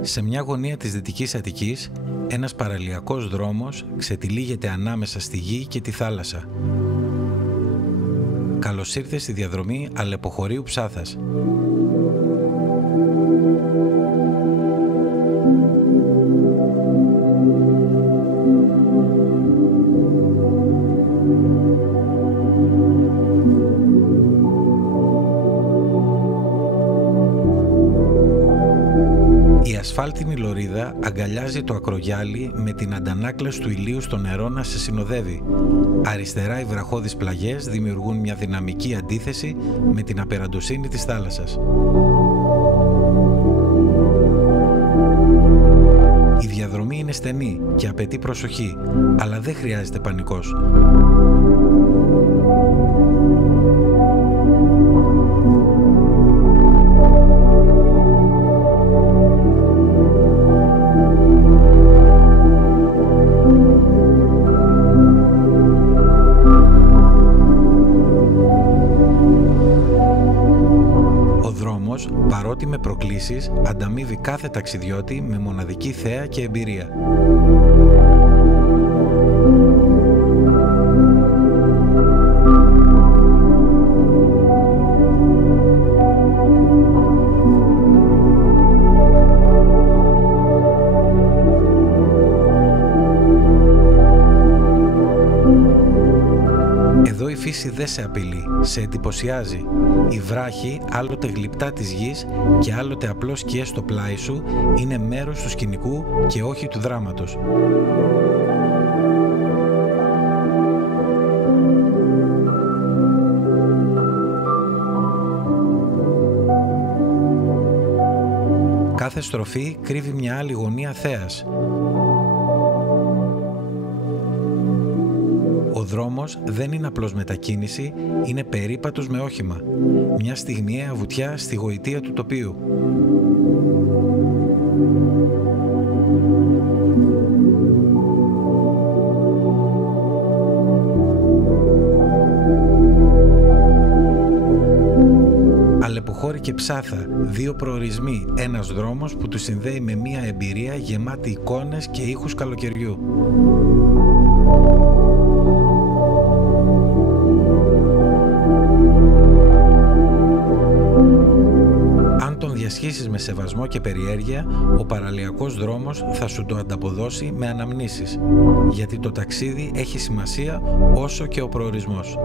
Σε μια γωνία της Δυτικής Αττικής, ένας παραλιακός δρόμος ξετυλίγεται ανάμεσα στη γη και τη θάλασσα. Καλώς ήρθες στη διαδρομή Αλεποχωρίου Ψάθας. Η ασφάλτινη λωρίδα αγκαλιάζει το ακρογιάλι με την αντανάκλαση του ηλίου στο νερό να σε συνοδεύει. Αριστερά οι βραχώδεις πλαγιές δημιουργούν μια δυναμική αντίθεση με την απεραντοσύνη της θάλασσας. Η διαδρομή είναι στενή και απαιτεί προσοχή, αλλά δεν χρειάζεται πανικός. Παρότι με προκλήσεις, ανταμείβει κάθε ταξιδιώτη με μοναδική θέα και εμπειρία. Εδώ η φύση δεν σε απειλεί, σε εντυπωσιάζει. Οι βράχοι, άλλοτε γλυπτά της γης και άλλοτε απλώς σκιές στο πλάι σου, είναι μέρος του σκηνικού και όχι του δράματος. Κάθε στροφή κρύβει μια άλλη γωνία θέας. Ο δρόμος δεν είναι απλώς μετακίνηση, είναι περίπατος με όχημα. Μια στιγμιαία βουτιά στη γοητεία του τοπίου. Αλεποχώρη και Ψάθα, δύο προορισμοί, ένας δρόμος που τους συνδέει με μια εμπειρία γεμάτη εικόνες και ήχους καλοκαιριού. Αν τον διασχίσεις με σεβασμό και περιέργεια, ο παραλιακός δρόμος θα σου το ανταποδώσει με αναμνήσεις, γιατί το ταξίδι έχει σημασία όσο και ο προορισμός.